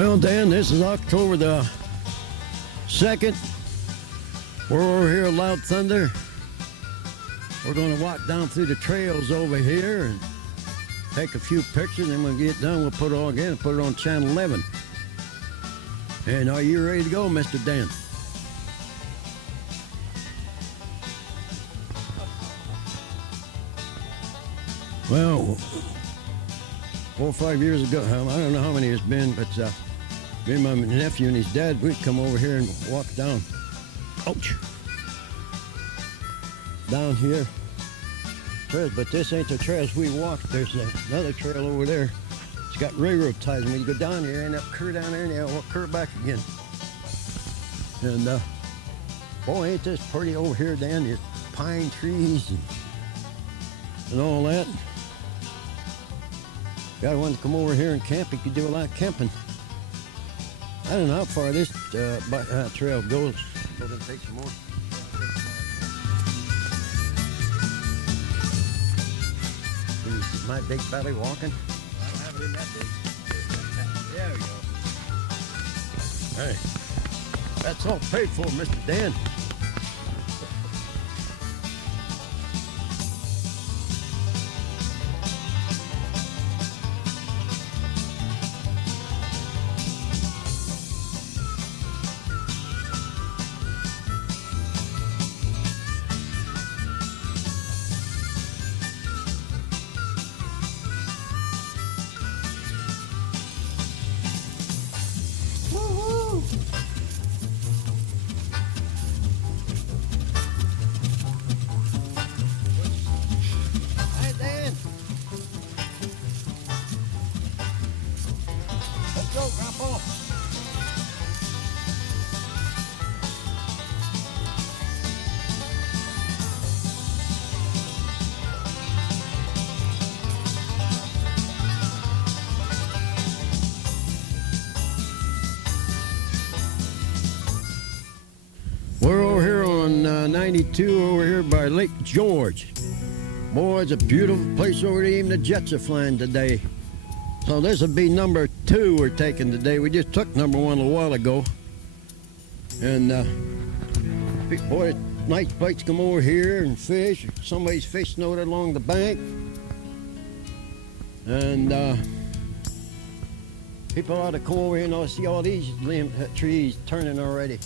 Well, Dan, this is October the 2nd. We're over here at Loud Thunder. We're going to walk down through the trails over here and take a few pictures, and when we get done, we'll put it all again and put it on Channel 11. And are you ready to go, Mr. Dan? Well, 4 or 5 years ago, I don't know how many it's been, but me and my nephew and his dad, we'd come over here and walk down. Ouch! Down here. Trails, but this ain't the trails we walked. There's another trail over there. It's got railroad ties, and when you go down here, you end up curve down there, and you walk curve back again. And boy, ain't this pretty over here, Dan? There's pine trees and all that. Got one to come over here and camp. You could do a lot of camping. I don't know how far this trail goes. Go ahead and take some more. Is my big belly walking? I don't have it in that big. There we go. Hey, that's all paid for, Mr. Dan. We're over here on 92 over here by Lake George. Boy, it's a beautiful place over there. Even the jets are flying today. So this will be number 2 we're taking today. We just took number 1 a little while ago. And boy, nice place to come over here and fish. Somebody's fishing over there along the bank. And people ought to come over here and see all these trees turning already.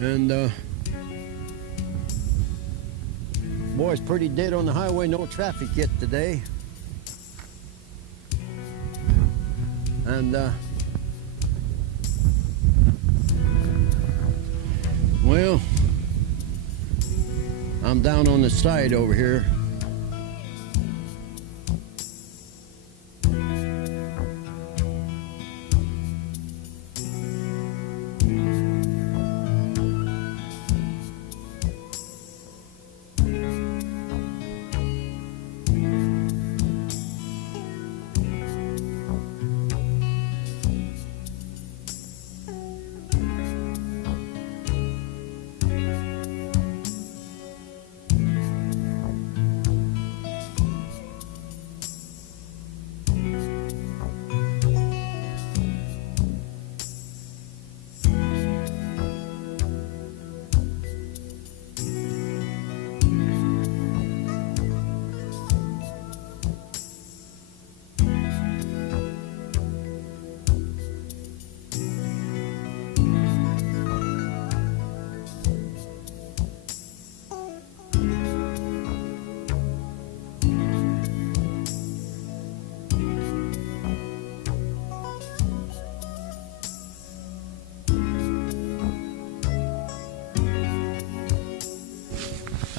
And boy, it's pretty dead on the highway. No traffic yet today. And well, I'm down on the side over here.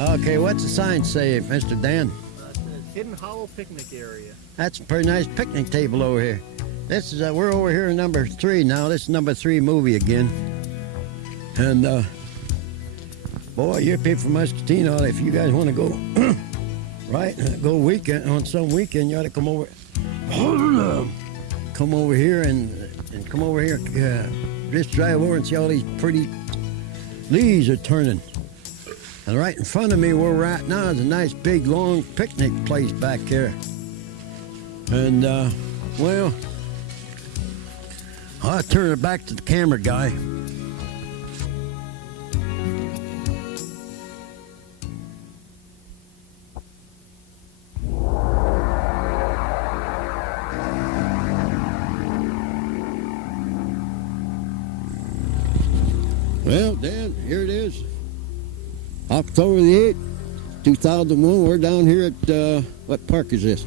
Okay, what's the sign say, Mr. Dan? It says Hidden Hollow Picnic Area. That's a pretty nice picnic table over here. This is we're over here in number 3 now. This is number 3 movie again. And boy, you're people from Muscatino. If you guys want to go, right, go weekend on some weekend, you ought to come over. Come over here and come over here. Just drive over and see all these pretty leaves are turning. And right in front of me where we're at now is a nice big long picnic place back here. And well, I'll turn it back to the camera guy. Well, Dan, here it is. October the 8th, 2001. We're down here at, what park is this?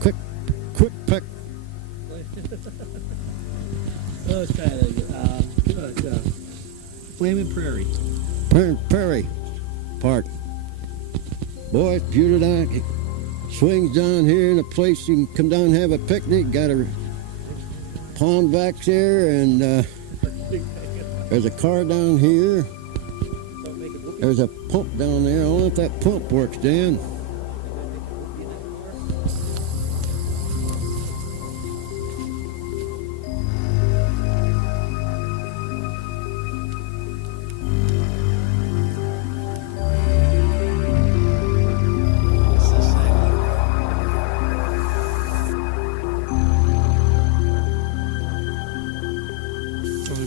Kilpeck. Oh, it's kind of Flaming Prairie. Prairie Park. Boy, it's beautiful down. It swings down here in a place you can come down and have a picnic. Got a pond back there, and there's a car down here. There's a pump down there. I don't know if that pump works, Dan.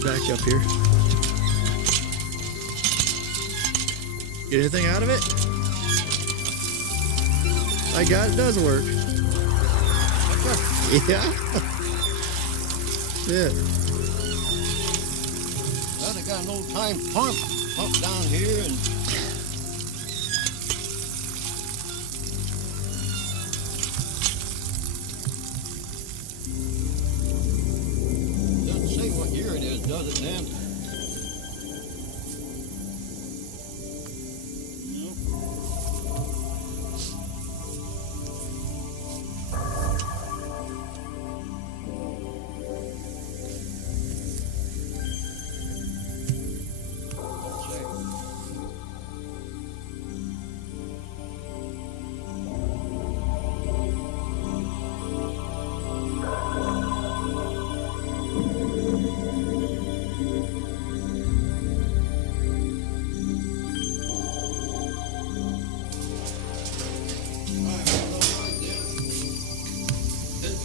Back up here. Get anything out of it? My God, it does work. Yeah. Yeah. Well, they got an old time pump down here, and doesn't say what year it is, does it, Dan?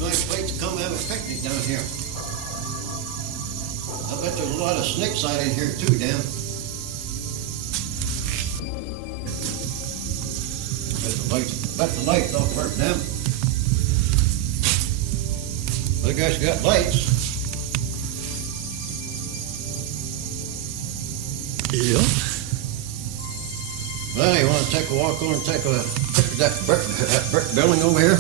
Nice place to come have a picnic down here. I bet there's a lot of snakes out in here too, Dan. Bet the lights don't work, Dan. I guess you got lights. Yeah. Well, you want to take a walk over and take a look at that brick building over here?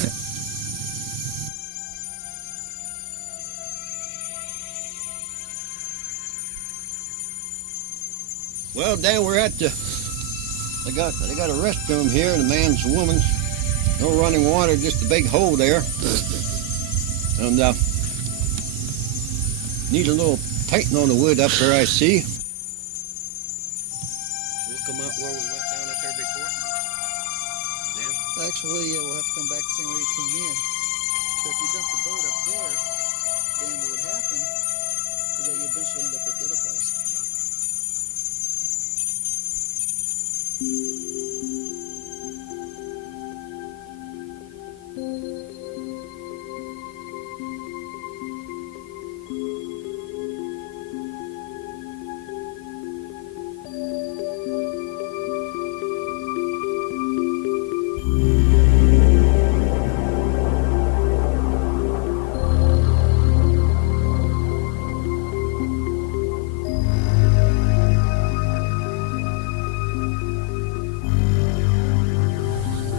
Well, Dan, we're at the. They got a restroom here, and a man's and woman's. No running water, just a big hole there. And need a little painting on the wood up there, I see. We'll come up where we went down up there before. Dan? Actually, yeah, we'll have to come back the same way you came in. So if you dump the boat up there, then what would happen is that you eventually end up at the other place.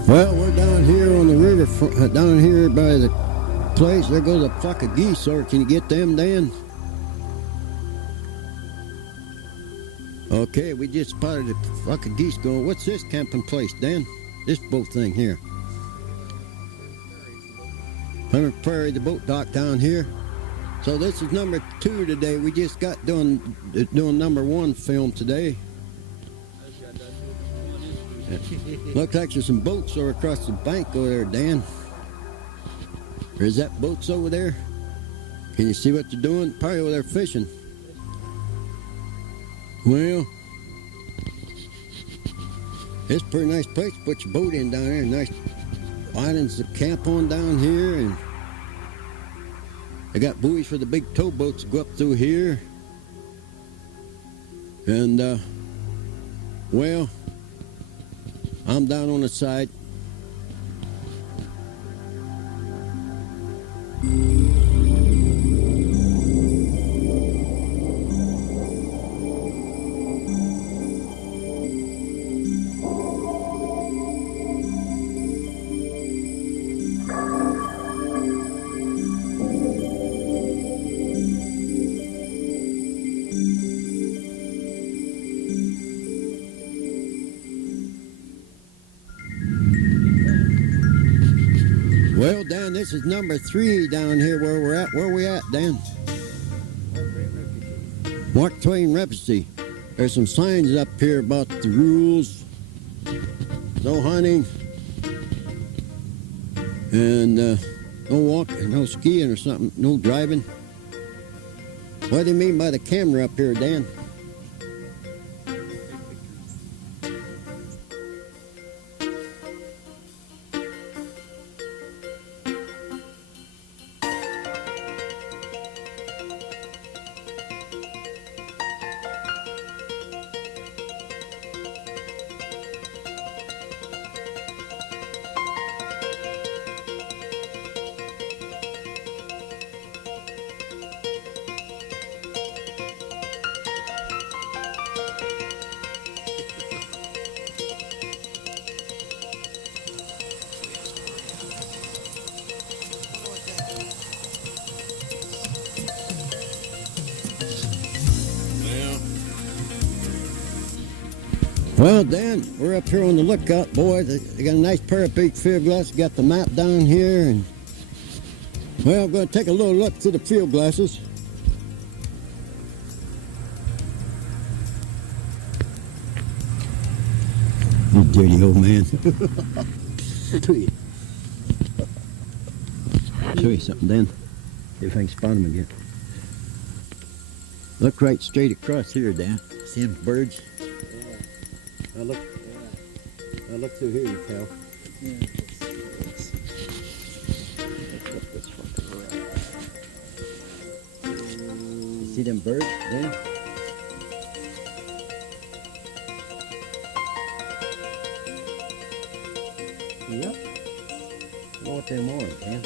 Well, we're down here on the river, down here by the place. There goes a flock of geese, or can you get them, Dan? Okay, we just spotted a flock of geese going. What's this camping place, Dan? This boat thing here. Plymouth Prairie, the boat dock down here. So this is number 2 today. We just got doing number 1 film today. Looks like there's some boats over across the bank over there, Dan. Or is that boats over there? Can you see what they're doing? Probably over there fishing. Well, it's a pretty nice place to put your boat in down there. Nice islands to camp on down here, and They got buoys for the big towboats to go up through here. And, well, I'm down on the side. Well, Dan, this is number 3 down here where we're at. Where we at, Dan? Mark Twain Refugee. There's some signs up here about the rules. No hunting. And no walking, no skiing or something. No driving. What do you mean by the camera up here, Dan? Well, Dan, we're up here on the lookout, boys. They got a nice pair of big field glasses. Got the map down here, and well, I'm going to take a little look through the field glasses. You dirty old man. Show you something, Dan. See if I can spot him again. Look right straight across here, Dan. See them birds? I look through here, you pal. Yeah. You see them birds there? Yep. Know what them are, man.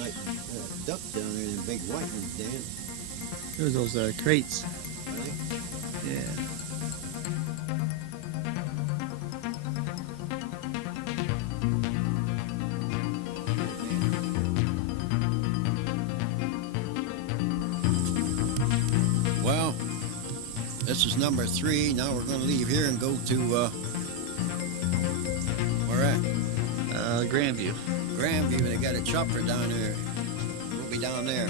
Like ducks down there, them big white ones, Dan. There's those crates. Really? Yeah. Well, this is number 3. Now we're going to leave here and go to where at? Grandview. Grandview. They got a chopper down there. We'll be down there.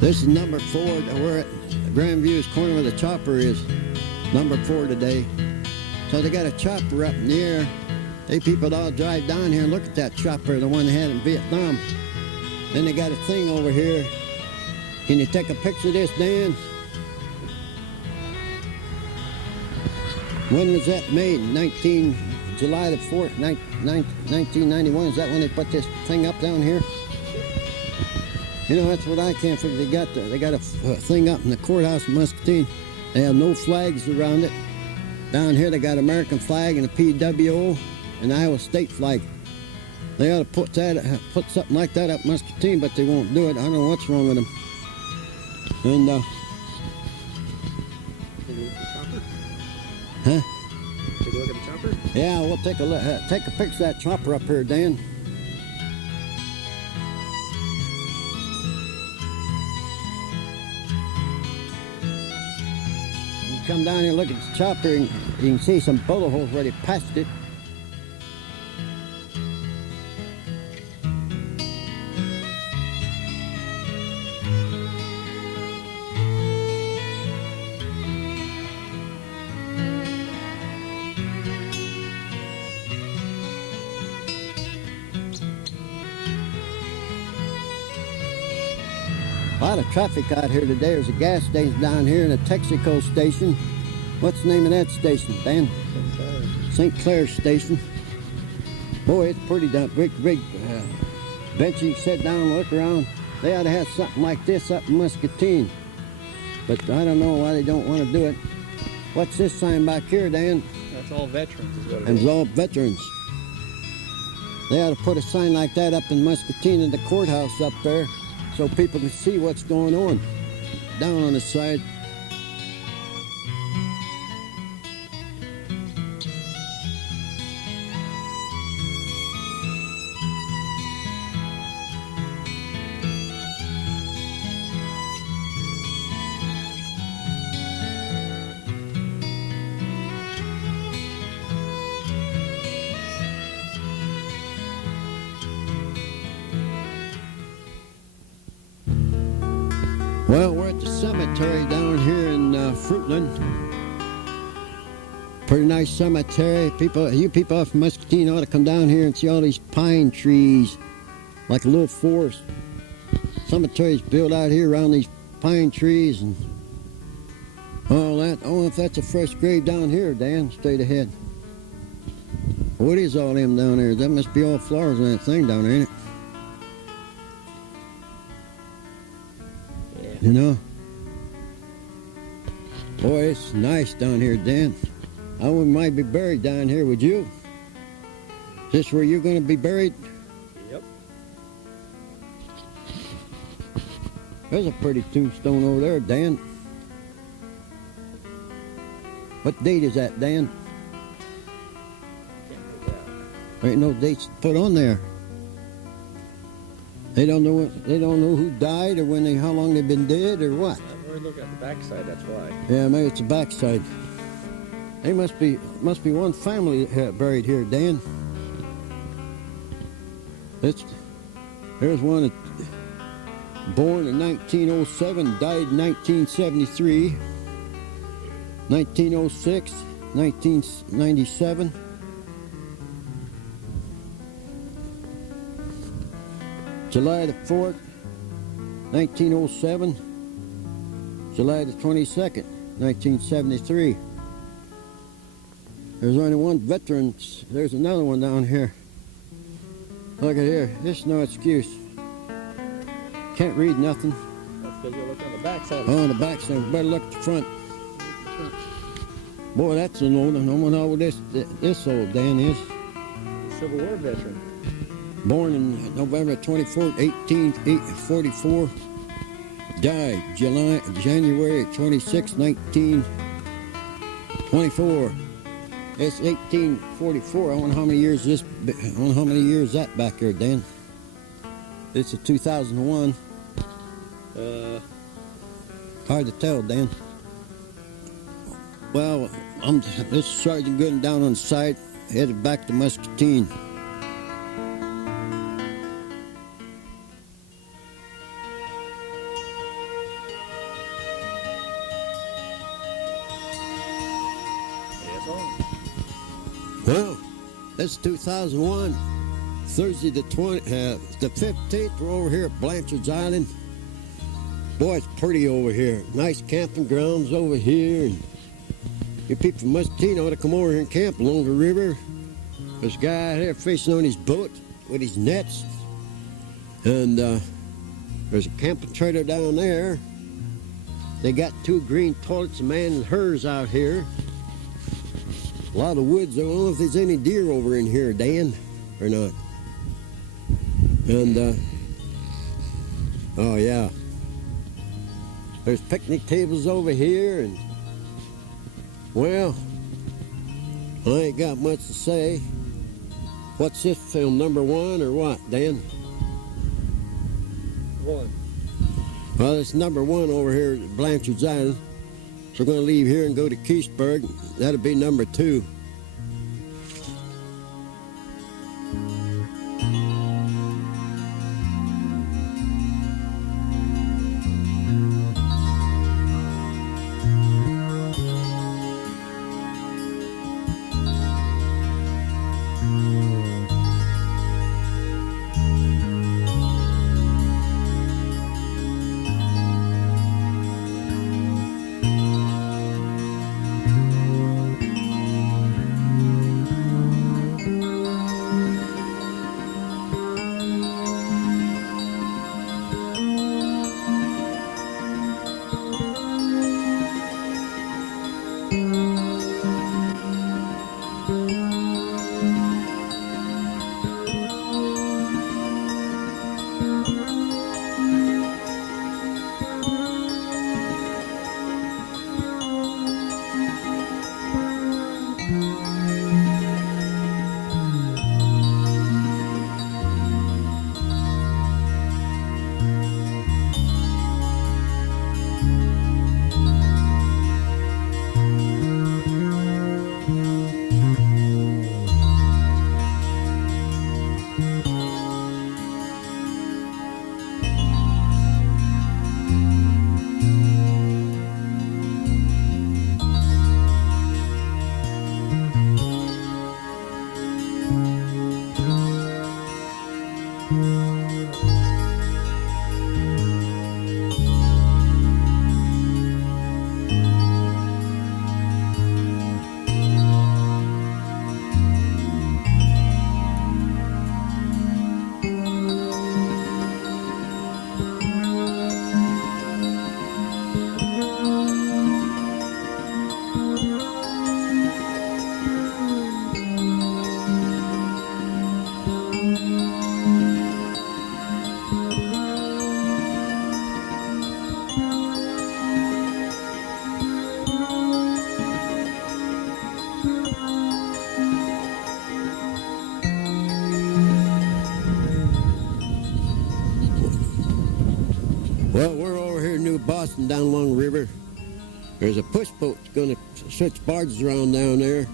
This is number 4. We're at Grandview's corner where the chopper is. Number 4 today. So they got a chopper up in the air. They people all drive down here and look at that chopper, the one they had in Vietnam. Then they got a thing over here. Can you take a picture of this, Dan? When was that made? July the 4th, 1991. Is that when they put this thing up down here? You know, that's what I can't figure. They got a thing up in the courthouse in Muscatine. They have no flags around it. Down here they got American flag and a PWO and Iowa State flag. They ought to put something like that up in Muscatine, but they won't do it. I don't know what's wrong with them. And Huh? Yeah, we'll take a picture of that chopper up here, Dan. You come down here and look at the chopper, and you can see some bullet holes where they passed it. A lot of traffic out here today. There's a gas station down here and a Texaco station. What's the name of that station, Dan? St. Clair Station. Boy, it's pretty big bench you can sit down and look around. They ought to have something like this up in Muscatine. But I don't know why they don't want to do it. What's this sign back here, Dan? That's all veterans is what it And is. it's all veterans. They ought to put a sign like that up in Muscatine in the courthouse up there, so people can see what's going on down on the side. Well, we're at the cemetery down here in Fruitland. Pretty nice cemetery. You people off Muscatine ought to come down here and see all these pine trees, like a little forest. Cemetery's built out here around these pine trees and all that. I wonder if that's a fresh grave down here, Dan, straight ahead. What is all them down there? That must be all flowers on that thing down there, ain't it? You know? Boy, it's nice down here, Dan. I might be buried down here, would you? Is this where you're going to be buried? Yep. There's a pretty tombstone over there, Dan. What date is that, Dan? Can't make it out. There ain't no dates put on there. They don't know who died or how long they've been dead or what. I've already looked at the backside, that's why. Yeah, maybe it's the backside. There must be one family buried here, Dan. There's one that born in 1907, died in 1973, 1906, 1997. July the 4th, 1907, July the 22nd, 1973. There's only one veteran. There's another one down here. Look at here. This is no excuse. Can't read nothing. That's because you look on the backside. Oh, on the back side. Better look at the front. Boy, that's an old one. I wonder how old this old Dan is. Civil War veteran. Born in November 24th, 1844. Died January 26, 1924. It's 1844. I wonder how many years that back there, Dan. It's a 2001. Hard to tell, Dan. Well, this is Sergeant Goodwyn down on the side, headed back to Muscatine. Well, that's 2001, Thursday the 15th. We're over here at Blanchard's Island. Boy, it's pretty over here. Nice camping grounds over here. And you people from Muscatine ought to come over here and camp along the river. There's a guy out here fishing on his boat with his nets. And there's a camping trailer down there. They got 2 green toilets, a man and hers out here. A lot of woods. I don't know if there's any deer over in here, Dan, or not. And, oh yeah. There's picnic tables over here, and, well, I ain't got much to say. What's this film, number 1 or what, Dan? 1. Well, it's number 1 over here at Blanchard's Island. So we're going to leave here and go to Keithsburg. That'll be number 2. Well, we're over here in New Boston down along the river. There's a push boat that's going to switch barges around down there.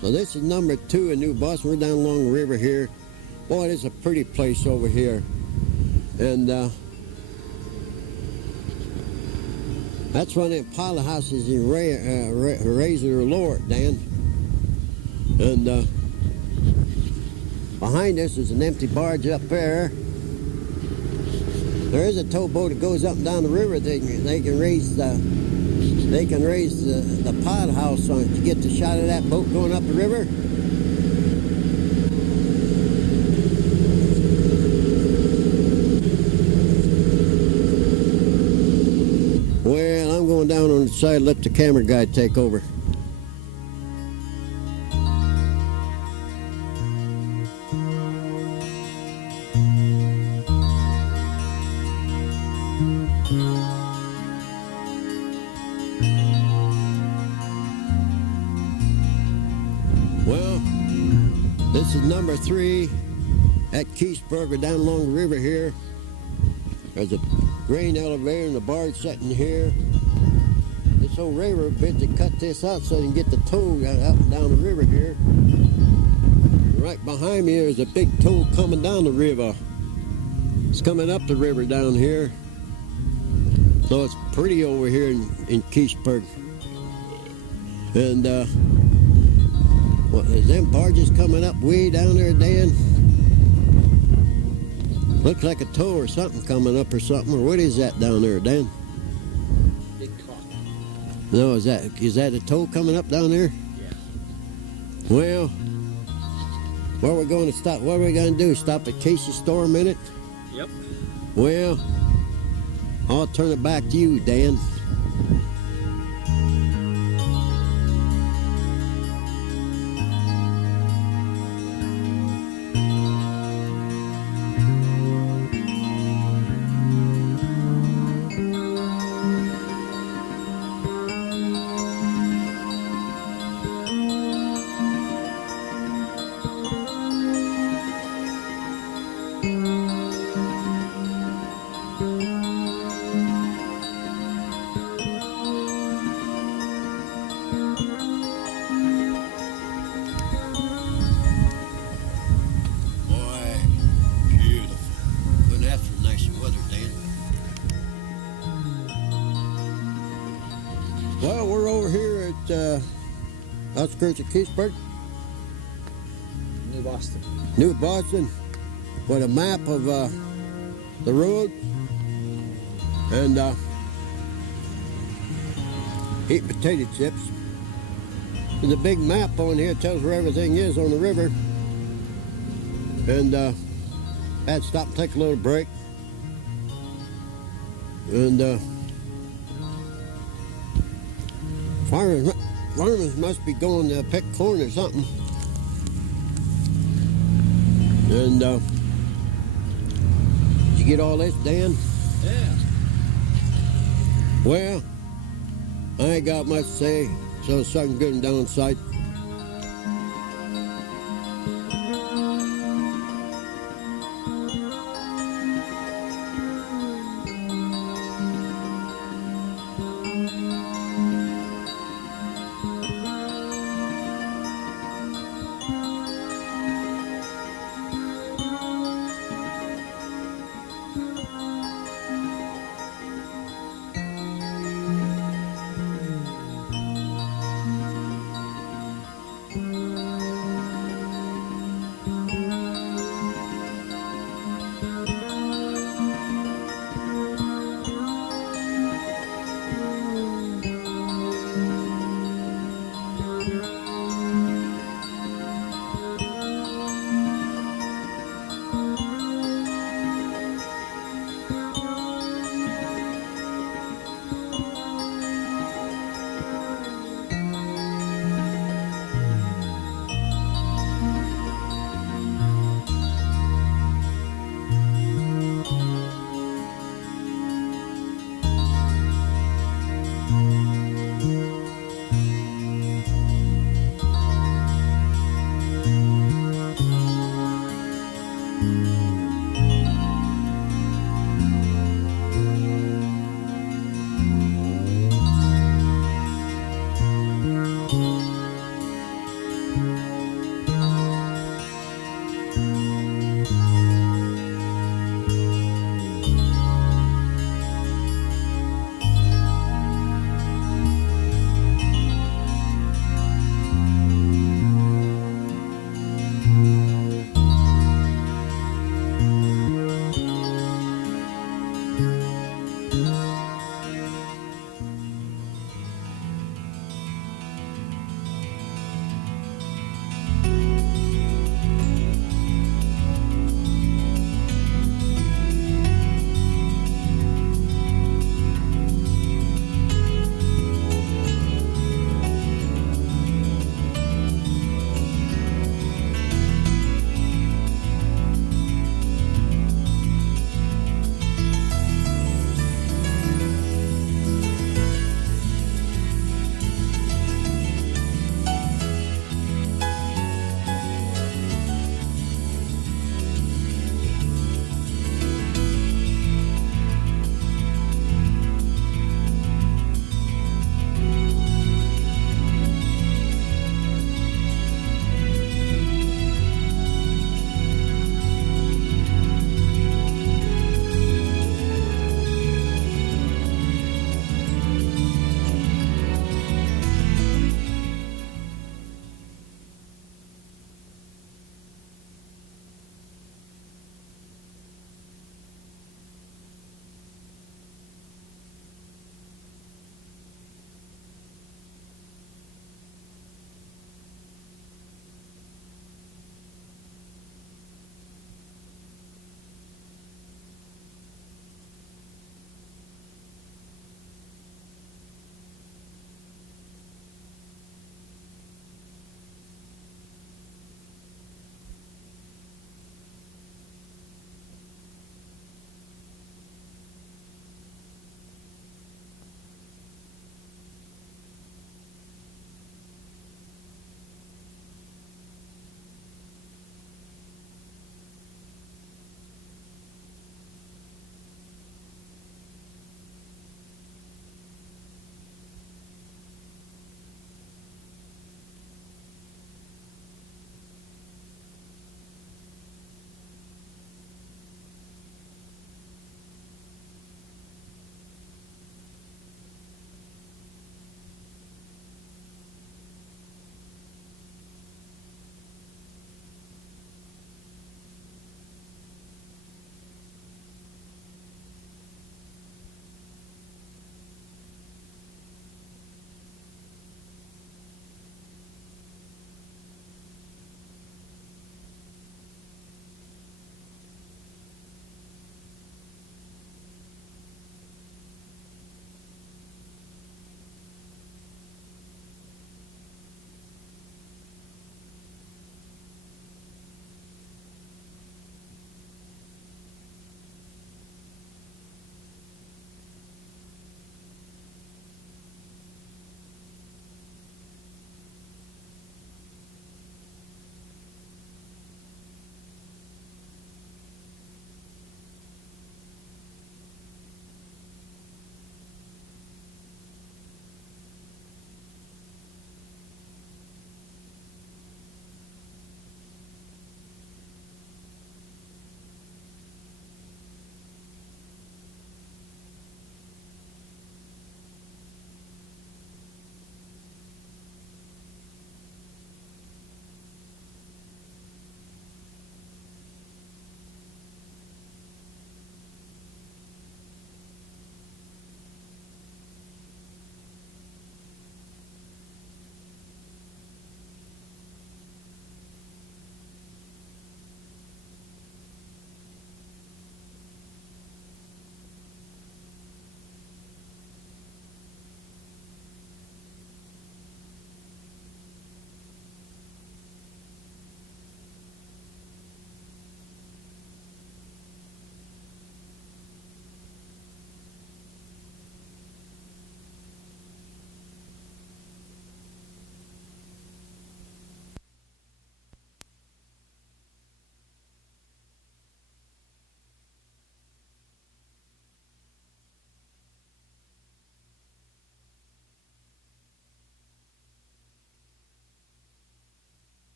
So this is number 2 in New Boston. We're down along the river here. Boy, it is a pretty place over here. And that's one of them pilot houses in Razor or Lower, Dan. And behind us is an empty barge up there. There is a towboat that goes up and down the river. They can raise the pilot house on it. You get the shot of that boat going up the river. Well, I'm going down on the side, let the camera guy take over. Well, this is number 3 at Keithsburg. We're down along the river here. There's a grain elevator and a barge sitting here. This old railroad bridge, they cut this out so they can get the tow up and down the river here. Right behind me there's a big tow coming down the river. It's coming up the river down here. So it's pretty over here in Keithsburg. And is them barges coming up way down there, Dan? Looks like a tow or something coming up or something. Or what is that down there, Dan? Big clock. No, is that a tow coming up down there? Yeah. Well, where are we going to stop? What are we going to do? Stop at Casey's store a minute? Yep. Well, I'll turn it back to you, Dan. outskirts of Keithsburg, New Boston. New Boston, with a map of the road and eat potato chips. There's a big map on here that tells where everything is on the river. And I had to stop and take a little break. And farmers must be going to pick corn or something. And did you get all this, Dan? Yeah. Well, I ain't got much to say, so something good and down sight.